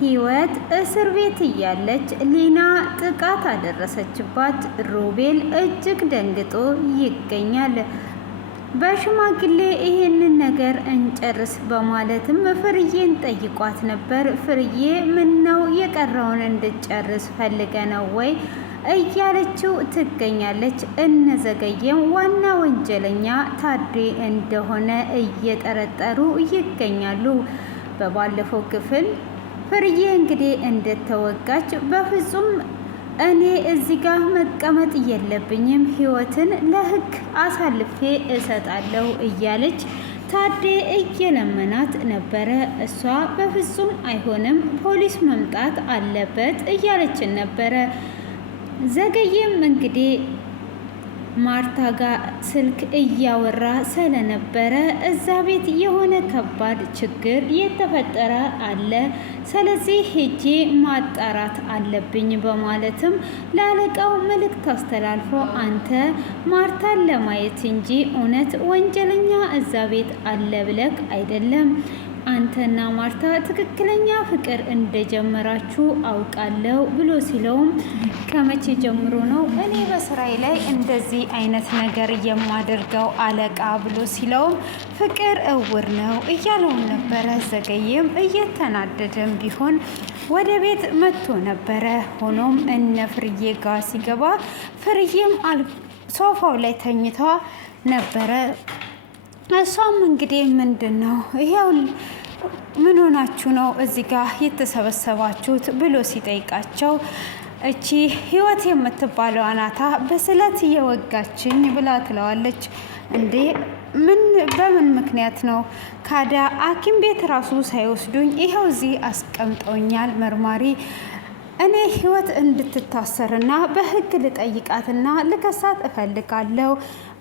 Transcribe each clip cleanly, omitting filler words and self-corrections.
ህይወት እስር ቤት እያለች ሊና ጥቃት አደረሰችባት። ሮቤል እጅግ ደንግጦ ይገኛል። በሽማግሌ ይሄንን ነገር እንጨርስ በማለትም ፍርዬን ጠይቋት ነበር። ፍርዬ ምን ነው የቀረውን እንድጨርስ ፈልገ ነው ወይ እያለችው ትገኛለች። እነዘገየም ዋና ወንጀለኛ ታዴ እንደሆነ እየጠረጠሩ ይገኛሉ። በባለፈው ክፍል ፍርዬ እንግዲህ እንደተወጋች በፍጹም እኔ እዚህ ጋር መቀመጥ የለብኝም ህይወትን ለህግ አሳልፌ እሰጣለሁ እያለች ታዴ እየለመናት ነበረ። እሷ በፍጹም አይሆንም ፖሊስ መምጣት አለበት እያለችን ነበረ። ዘገየም እንግዲህ ማርታ ጋር ስልክ እያወራ ስለነበረ እዛ ቤት የሆነ ከባድ ችግር የተፈጠረ አለ፣ ስለዚህ ሄጄ ማጣራት አለብኝ በማለትም ለአለቃው መልእክት አስተላልፎ አንተ ማርታን ለማየት እንጂ እውነት ወንጀለኛ እዛ ቤት አለ ብለክ አይደለም፣ አንተና ማርታ ትክክለኛ ፍቅር እንደጀመራችሁ አውቃለሁ ብሎ ሲለውም ከመቼ ጀምሮ ነው እኔ በስራዬ ላይ እንደዚህ አይነት ነገር የማደርገው አለቃ ብሎ ሲለውም ፍቅር እውር ነው እያለውን ነበረ። ዘገየም እየተናደደም ቢሆን ወደ ቤት መጥቶ ነበረ። ሆኖም እነ ፍርዬ ጋር ሲገባ ፍርዬም ሶፋው ላይ ተኝታ ነበረ። እሷም እንግዲህ ምንድን ነው ይሄው ምን ሆናችሁ ነው እዚህ ጋር የተሰበሰባችሁት ብሎ ሲጠይቃቸው እቺ ህይወት የምትባለው አናታ በስለት እየወጋችኝ ብላ ትለዋለች። እንዴ በምን ምክንያት ነው? ካዳ ሐኪም ቤት ራሱ ሳይወስዱኝ ይኸው እዚህ አስቀምጠውኛል መርማሪ። እኔ ህይወት እንድትታሰርና በህግ ልጠይቃትና ልከሳት እፈልጋለሁ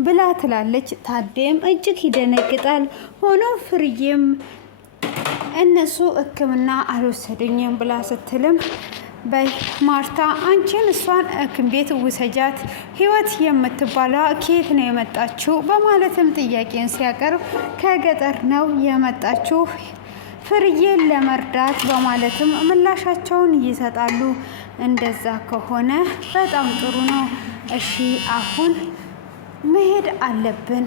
ብላ ትላለች። ታዴም እጅግ ይደነግጣል። ሆኖ ፍርዬም እነሱ ህክምና አልወሰዱኝም ብላ ስትልም በይ ማርታ አንቺን እሷን ሐኪም ቤት ውሰጃት፣ ህይወት የምትባለው ከየት ነው የመጣችው በማለትም ጥያቄን ሲያቀርብ ከገጠር ነው የመጣችው ፍርዬን ለመርዳት በማለትም ምላሻቸውን ይሰጣሉ። እንደዛ ከሆነ በጣም ጥሩ ነው። እሺ አሁን መሄድ አለብን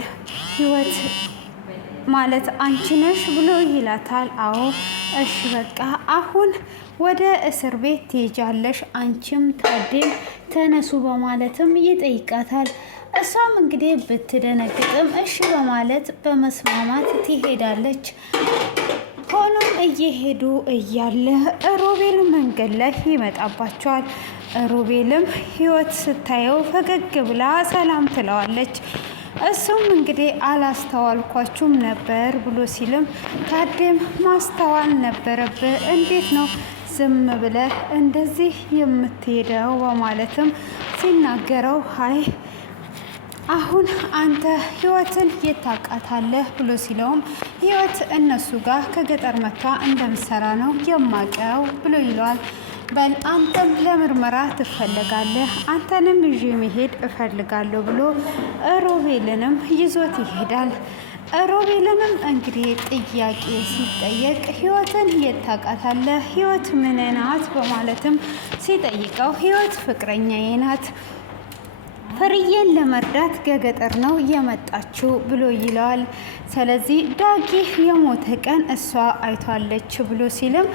ህይወት ማለት አንቺ ነሽ ብሎ ይላታል። አዎ እሺ በቃ አሁን ወደ እስር ቤት ትሄጃለሽ፣ አንቺም ታዴም ተነሱ በማለትም ይጠይቃታል። እሷም እንግዲህ ብትደነግጥም እሺ በማለት በመስማማት ትሄዳለች። ሆኖም እየሄዱ እያለ ሮቤል መንገድ ላይ ይመጣባቸዋል። ሮቤልም ህይወት ስታየው ፈገግ ብላ ሰላም ትለዋለች። እሱም እንግዲህ አላስተዋልኳችሁም ነበር ብሎ ሲልም ታዴም ማስተዋል ነበረብህ፣ እንዴት ነው ዝም ብለህ እንደዚህ የምትሄደው በማለትም ሲናገረው ሀይ አሁን አንተ ህይወትን የታውቃታለህ ብሎ ሲለውም ህይወት እነሱ ጋር ከገጠር መጥታ እንደምትሰራ ነው የማውቀው ብሎ ይለዋል። በል አንተም ለምርመራ ትፈለጋለህ፣ አንተንም ይዤ መሄድ እፈልጋለሁ ብሎ ሮቤልንም ይዞት ይሄዳል። ሮቤልንም እንግዲህ ጥያቄ ሲጠየቅ ህይወትን የታውቃታለህ፣ ህይወት ምን ናት በማለትም ሲጠይቀው ህይወት ፍቅረኛዬ ናት፣ ፍርዬን ለመርዳት ከገጠር ነው የመጣችው ብሎ ይለዋል። ስለዚህ ዳጊ የሞተ ቀን እሷ አይቷለች ብሎ ሲልም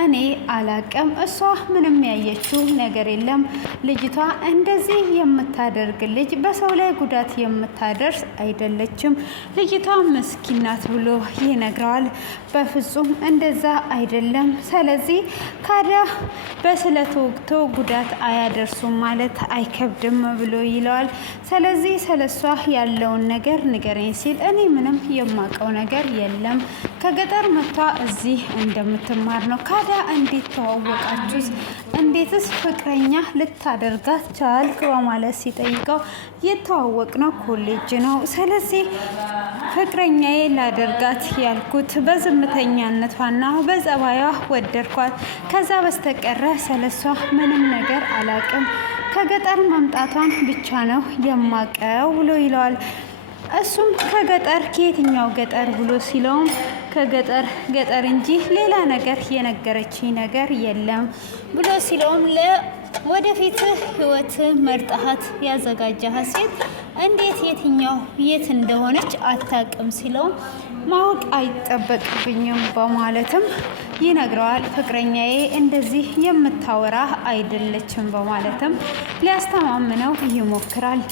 እኔ አላቅም፣ እሷ ምንም ያየችው ነገር የለም፣ ልጅቷ እንደዚህ የምታደርግ ልጅ በሰው ላይ ጉዳት የምታደርስ አይደለችም፣ ልጅቷ ምስኪን ናት ብሎ ይነግረዋል። በፍጹም እንደዛ አይደለም፣ ስለዚህ ካዳ በስለት ወቅቶ ጉዳት አያደርሱም ማለት አይከብድም ብሎ ይለዋል። ስለዚህ ስለሷ ያለውን ነገር ንገረኝ ሲል እኔ ምንም የማውቀው ነገር የለም፣ ከገጠር መጥታ እዚህ እንደምትማር ነው። ካዳ እንዴት ተዋወቃችሁስ? እንዴትስ ፍቅረኛ ልታደርጋት ቻልክ? በማለት ሲጠይቀው የተዋወቅነው ኮሌጅ ነው። ስለዚህ ፍቅረኛዬ ላደርጋት ያልኩት በዝምተኛነቷና በጸባይዋ ወደድኳት፣ ከዛ በስተቀረ ስለሷ ምንም ነገር አላቅም፣ ከገጠር መምጣቷን ብቻ ነው የማቀው ብሎ ይለዋል። እሱም ከገጠር ከየትኛው ገጠር ብሎ ሲለውም ከገጠር ገጠር እንጂ ሌላ ነገር የነገረችኝ ነገር የለም ብሎ ሲለውም ወደፊት ህይወት መርጣሃት ያዘጋጃሃት ሴት እንዴት የትኛው የት እንደሆነች አታውቅም ሲለውም ማወቅ አይጠበቅብኝም በማለትም ይነግረዋል። ፍቅረኛዬ እንደዚህ የምታወራ አይደለችም በማለትም ሊያስተማምነው ይሞክራል።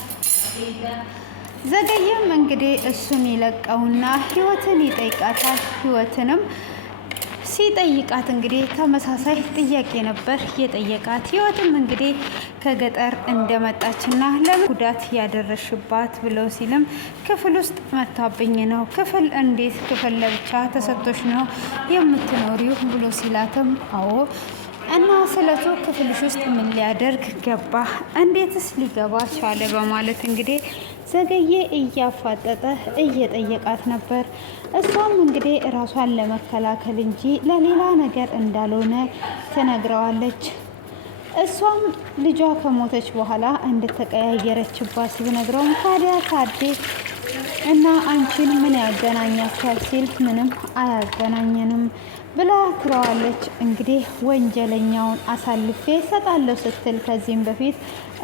ዘገየም እንግዲህ እሱን ይለቀውና ህይወትን ይጠይቃታል። ህይወትንም ሲጠይቃት እንግዲህ ተመሳሳይ ጥያቄ ነበር የጠየቃት። ህይወትም እንግዲህ ከገጠር እንደመጣችና ለምን ጉዳት ያደረሽባት ብለው ሲልም ክፍል ውስጥ መታብኝ ነው። ክፍል እንዴት ክፍል ለብቻ ተሰጥቶሽ ነው የምትኖሪው ብሎ ሲላትም አዎ እና ስለቱ ክፍልሽ ውስጥ ምን ሊያደርግ ገባ? እንዴትስ ሊገባ ቻለ? በማለት እንግዲህ ዘገየ እያፋጠጠ እየጠየቃት ነበር። እሷም እንግዲህ ራሷን ለመከላከል እንጂ ለሌላ ነገር እንዳልሆነ ትነግረዋለች። እሷም ልጇ ከሞተች በኋላ እንደተቀያየረችባት ሲነግረውም ታዲያ ታዴ እና አንቺን ምን ያገናኛችኋል ሲል ምንም አያገናኘንም ብላ ትለዋለች። እንግዲህ ወንጀለኛውን አሳልፌ ሰጣለሁ ስትል ከዚህም በፊት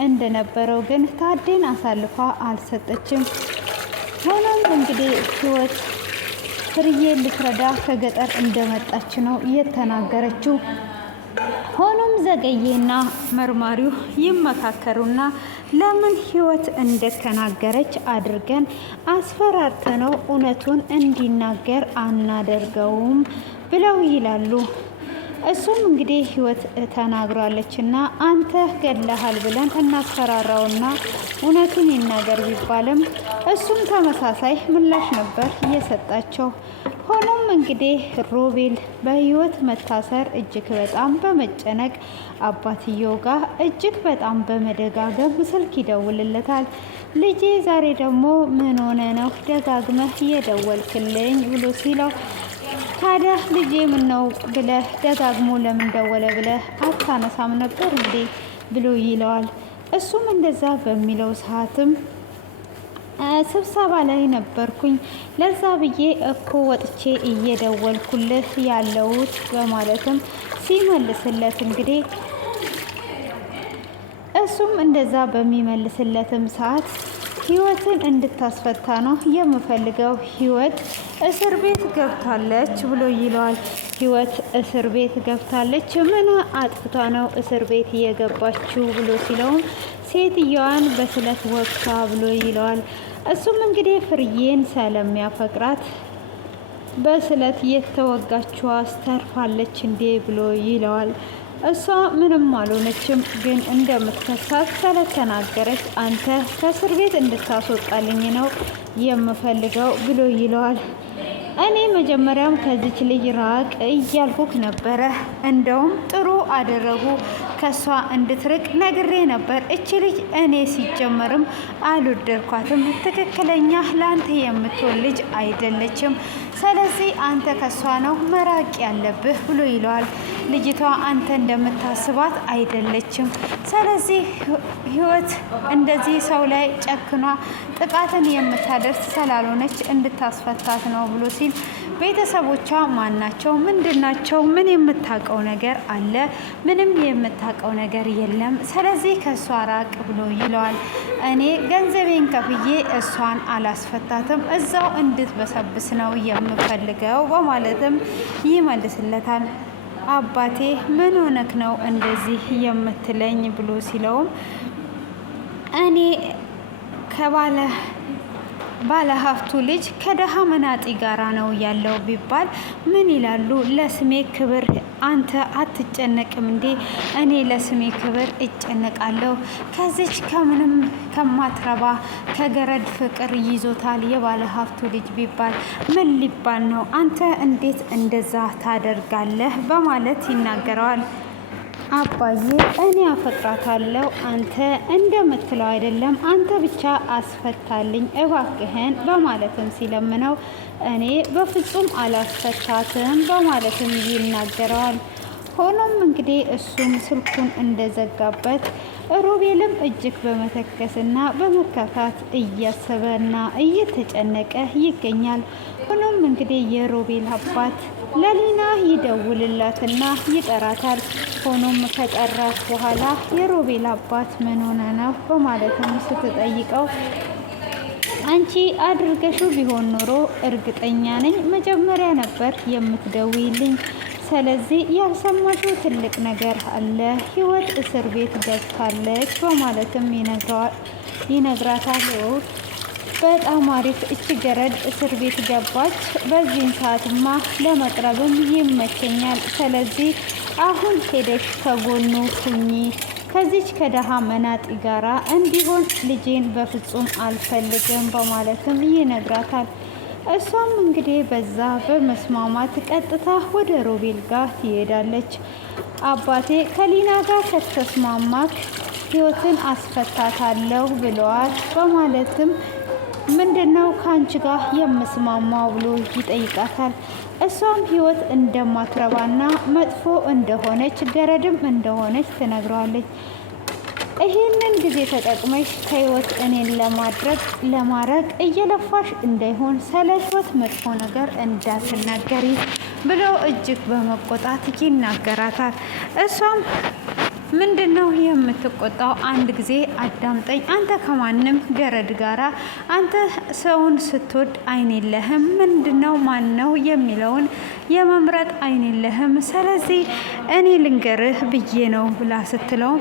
እንደነበረው ግን ታዴን አሳልፋ አልሰጠችም። ሆኖም እንግዲህ ህይወት ፍርዬ ልትረዳ ከገጠር እንደመጣች ነው የተናገረችው። ሆኖም ዘገየና መርማሪው ይመካከሩና ለምን ህይወት እንደተናገረች አድርገን አስፈራርተነው እውነቱን እንዲናገር አናደርገውም ብለው ይላሉ። እሱም እንግዲህ ህይወት ተናግሯለች እና አንተ ገለሃል ብለን እናስፈራራውና እውነቱን ይናገር ቢባልም እሱም ተመሳሳይ ምላሽ ነበር እየሰጣቸው። ሆኖም እንግዲህ ሮቤል በህይወት መታሰር እጅግ በጣም በመጨነቅ አባትየው ጋር እጅግ በጣም በመደጋገም ስልክ ይደውልለታል። ልጄ ዛሬ ደግሞ ምን ሆነ ነው ደጋግመህ እየደወልክልኝ ብሎ ሲለው ታዲያ ልጄ ምን ነው ብለህ ደጋግሞ ለምን ደወለ ብለህ አታነሳም ነበር እንዴ ብሎ ይለዋል። እሱም እንደዛ በሚለው ሰዓትም ስብሰባ ላይ ነበርኩኝ ለዛ ብዬ እኮ ወጥቼ እየደወልኩልህ ያለሁት በማለትም ሲመልስለት እንግዲህ እሱም እንደዛ በሚመልስለትም ሰዓት ህይወትን እንድታስፈታ ነው የምፈልገው፣ ህይወት እስር ቤት ገብታለች ብሎ ይለዋል። ህይወት እስር ቤት ገብታለች? ምን አጥፍታ ነው እስር ቤት እየገባችው ብሎ ሲለውም ሴትየዋን በስለት ወቅታ ብሎ ይለዋል። እሱም እንግዲህ ፍርዬን ስለሚያፈቅራት በስለት የተወጋችዋ አስተርፋለች እንዴ ብሎ ይለዋል። እሷ ምንም አልሆነችም፣ ግን እንደምትከሳት ስለተናገረች አንተ ከእስር ቤት እንድታስወጣልኝ ነው የምፈልገው ብሎ ይለዋል። እኔ መጀመሪያም ከዚች ልጅ ራቅ እያልኩክ ነበረ፣ እንደውም ጥሩ አደረጉ ከሷ እንድትርቅ ነግሬ ነበር። እች ልጅ እኔ ሲጀመርም አልወደድኳትም፣ ትክክለኛ ለአንተ የምትሆን ልጅ አይደለችም። ስለዚህ አንተ ከሷ ነው መራቅ ያለብህ ብሎ ይለዋል። ልጅቷ አንተ እንደምታስባት አይደለችም። ስለዚህ ህይወት እንደዚህ ሰው ላይ ጨክኗ ጥቃትን የምታደርስ ስላልሆነች እንድታስፈታት ነው ብሎ ሲል ቤተሰቦቿ ማን ናቸው? ምንድን ናቸው? ምን የምታውቀው ነገር አለ? ምንም የምታውቀው ነገር የለም። ስለዚህ ከእሷ ራቅ ብሎ ይለዋል። እኔ ገንዘቤን ከፍዬ እሷን አላስፈታትም፣ እዛው እንድትበሰብስ ነው የምፈልገው በማለትም ይመልስለታል። አባቴ ምን ሆነክ ነው እንደዚህ የምትለኝ ብሎ ሲለውም እኔ ባለ ሀብቱ ልጅ ከደሃ መናጢ ጋራ ነው ያለው ቢባል ምን ይላሉ? ለስሜ ክብር አንተ አትጨነቅም እንዴ? እኔ ለስሜ ክብር እጨነቃለሁ። ከዚች ከምንም ከማትረባ ከገረድ ፍቅር ይዞታል የባለ ሀብቱ ልጅ ቢባል ምን ሊባል ነው? አንተ እንዴት እንደዛ ታደርጋለህ? በማለት ይናገረዋል። አባዬ እኔ አፈቅራታለሁ፣ አንተ እንደምትለው አይደለም፣ አንተ ብቻ አስፈታልኝ እባክህን በማለትም ሲለምነው እኔ በፍጹም አላስፈታትም በማለትም ይናገረዋል። ሆኖም እንግዲህ እሱም ስልኩን እንደዘጋበት ሮቤልም እጅግ በመተከስና በመከፋት እያሰበና እየተጨነቀ ይገኛል። ሆኖም እንግዲህ የሮቤል አባት ለሊና ይደውልላትና ይጠራታል። ሆኖም ከጠራት በኋላ የሮቤል አባት ምን ሆነ ነው በማለትም ስትጠይቀው አንቺ አድርገሽው ቢሆን ኖሮ እርግጠኛ ነኝ መጀመሪያ ነበር የምትደውይልኝ። ስለዚህ ያልሰማሽው ትልቅ ነገር አለ፣ ህይወት እስር ቤት ገብታለች በማለትም ይነግራታል። በጣም አሪፍ፣ እቺ ገረድ እስር ቤት ገባች። በዚህን ሰዓትማ ለመቅረብም ይመቸኛል። ስለዚህ አሁን ሄደሽ ከጎኑ ሁኚ። ከዚች ከደሃ መናጢ ጋራ እንዲሆን ልጄን በፍጹም አልፈልግም በማለትም ይነግራታል። እሷም እንግዲህ በዛ በመስማማት ቀጥታ ወደ ሮቤል ጋር ትሄዳለች። አባቴ ከሊና ጋር ከተስማማክ ህይወትን አስፈታታለሁ ብለዋል በማለትም ምንድነው ከአንቺ ጋር የምስማማው ብሎ ይጠይቃታል። እሷም ህይወት እንደማትረባና መጥፎ እንደሆነች ገረድም እንደሆነች ትነግረዋለች። ይህንን ጊዜ ተጠቅመሽ ከህይወት እኔን ለማድረግ እየለፋሽ እንዳይሆን ስለ ህይወት መጥፎ ነገር እንዳትናገሪ ብሎ እጅግ በመቆጣት ይናገራታል። እሷም ምንድነው የምትቆጣው? አንድ ጊዜ አዳምጠኝ። አንተ ከማንም ገረድ ጋራ አንተ ሰውን ስትወድ አይን የለህም። ምንድነው ማን ነው የሚለውን የመምረጥ አይን የለህም። ስለዚህ እኔ ልንገርህ ብዬ ነው ብላ ስትለው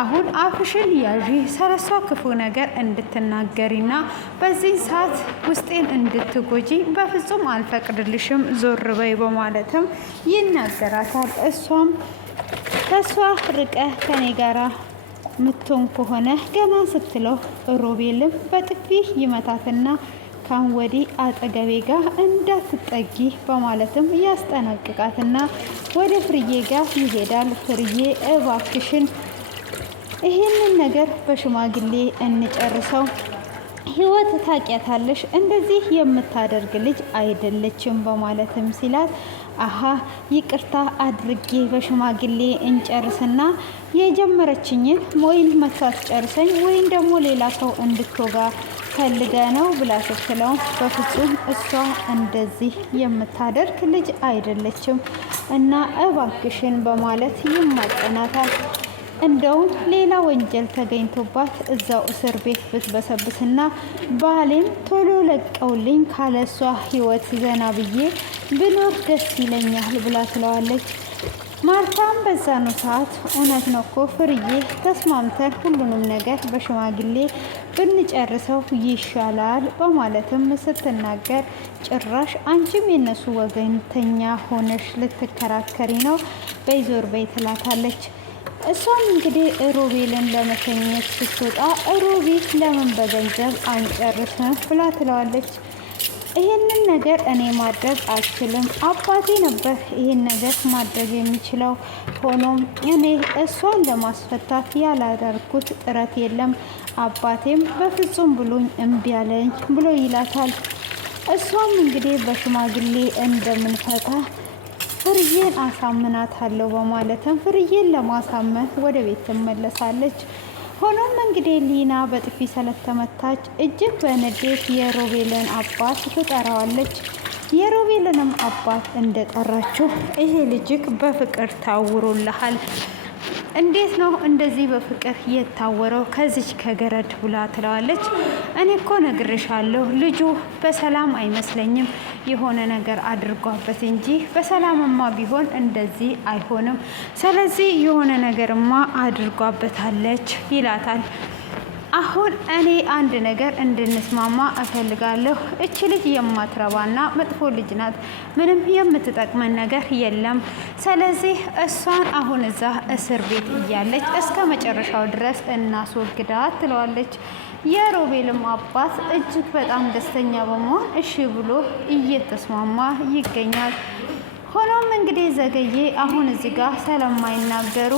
አሁን አፍሽን ያዢ፣ ስለሷ ክፉ ነገር እንድትናገሪና በዚህ ሰዓት ውስጤን እንድትጎጂ በፍጹም አልፈቅድልሽም፣ ዞር በይ በማለትም ይናገራታል። እሷም ከሷ ርቀ ከኔ ጋራ ምትሆን ከሆነ ገና ስትለው ሮቤልም በጥፊ ይመታትና ካሁን ወዲህ አጠገቤ ጋር እንዳትጠጊ በማለትም ያስጠነቅቃትና ወደ ፍርዬ ጋር ይሄዳል። ፍርዬ እባክሽን ይህንን ነገር በሽማግሌ እንጨርሰው፣ ህይወት ታውቂያታለሽ፣ እንደዚህ የምታደርግ ልጅ አይደለችም በማለትም ሲላት አሀ ይቅርታ አድርጌ በሽማግሌ እንጨርስና የጀመረችኝን ወይን መታት ጨርሰኝ ወይም ደግሞ ሌላ ሰው እንድትወጋ ፈልገ ነው ብላ ስትለው በፍጹም እሷ እንደዚህ የምታደርግ ልጅ አይደለችም እና እባክሽን በማለት ይማጸናታል። እንደውም ሌላ ወንጀል ተገኝቶባት እዛው እስር ቤት ብትበሰብስና ባሌን ቶሎ ለቀውልኝ ካለሷ ህይወት ዘና ብዬ ብኖር ደስ ይለኛል ብላ ትለዋለች። ማርታም በዛኑ ሰዓት እውነት ነው እኮ ፍርዬ፣ ተስማምተን ሁሉንም ነገር በሽማግሌ ብንጨርሰው ይሻላል በማለትም ስትናገር ጭራሽ አንቺም የነሱ ወገንተኛ ሆነሽ ልትከራከሪ ነው፣ በይዞር በይ ትላታለች። እሷም እንግዲህ ሮቤልን ለመሸኘት ስትወጣ ሮቤል ለምን በገንዘብ አንጨርስም ብላ ትለዋለች። ይህንን ነገር እኔ ማድረግ አልችልም፣ አባቴ ነበር ይህን ነገር ማድረግ የሚችለው። ሆኖም እኔ እሷን ለማስፈታት ያላደረኩት ጥረት የለም፣ አባቴም በፍጹም ብሎኝ እምቢ አለኝ ብሎ ይላታል። እሷም እንግዲህ በሽማግሌ እንደምንፈታ ፍርዬን አሳምናታለሁ በማለትም ፍርዬን ለማሳመን ወደ ቤት ትመለሳለች። ሆኖም እንግዲህ ሊና በጥፊ ስለተመታች እጅግ በንዴት የሮቤልን አባት ትጠራዋለች። የሮቤልንም አባት እንደጠራችው ይሄ ልጅክ በፍቅር ታውሮልሃል፣ እንዴት ነው እንደዚህ በፍቅር የታወረው ከዚች ከገረድ ብላ ትለዋለች። እኔ እኮ ነግርሻለሁ ልጁ በሰላም አይመስለኝም፣ የሆነ ነገር አድርጓበት እንጂ በሰላምማ ቢሆን እንደዚህ አይሆንም። ስለዚህ የሆነ ነገርማ አድርጓበታለች ይላታል። አሁን እኔ አንድ ነገር እንድንስማማ እፈልጋለሁ። እች ልጅ የማትረባና መጥፎ ልጅ ናት፣ ምንም የምትጠቅመን ነገር የለም። ስለዚህ እሷን አሁን እዛ እስር ቤት እያለች እስከ መጨረሻው ድረስ እናስወግዳት ትለዋለች። የሮቤልም አባት እጅግ በጣም ደስተኛ በመሆን እሺ ብሎ እየተስማማ ይገኛል። ሆኖም እንግዲህ ዘገዬ አሁን እዚህ ጋር ስለማይናገሩ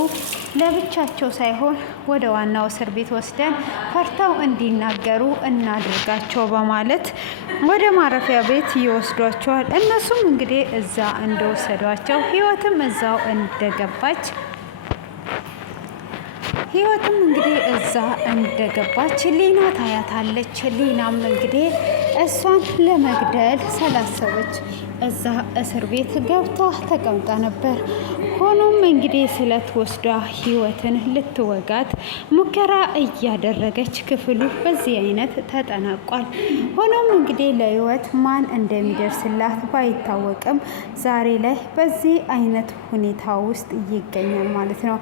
ለብቻቸው ሳይሆን ወደ ዋናው እስር ቤት ወስደን ፈርተው እንዲናገሩ እናድርጋቸው በማለት ወደ ማረፊያ ቤት ይወስዷቸዋል። እነሱም እንግዲህ እዛ እንደወሰዷቸው ህይወትም እዛው እንደገባች ሊና ታያታለች። ሊናም እንግዲህ እሷን ለመግደል ስላሰበች እዛ እስር ቤት ገብታ ተቀምጣ ነበር። ሆኖም እንግዲህ ስለት ወስዳ ህይወትን ልትወጋት ሙከራ እያደረገች ክፍሉ በዚህ አይነት ተጠናቋል። ሆኖም እንግዲህ ለህይወት ማን እንደሚደርስላት ባይታወቅም ዛሬ ላይ በዚህ አይነት ሁኔታ ውስጥ ይገኛል ማለት ነው።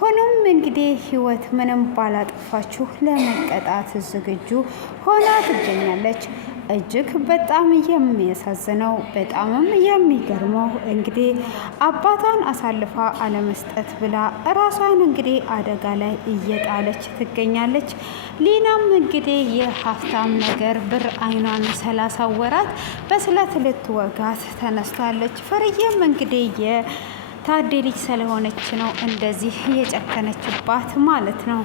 ሆኖም እንግዲህ ህይወት ምንም ባላጠፋችሁ ለመቀጣት ዝግጁ ሆና ትገኛለች። እጅግ በጣም የሚያሳዝነው በጣምም የሚገርመው እንግዲህ አባቷን አሳልፋ አለመስጠት ብላ ራሷን እንግዲህ አደጋ ላይ እየጣለች ትገኛለች። ሊናም እንግዲህ የሀብታም ነገር ብር አይኗን ስላሳወራት በስለት ልትወጋት ተነስታለች። ፍርዬም እንግዲህ የታዴ ልጅ ስለሆነች ነው እንደዚህ የጨከነችባት ማለት ነው።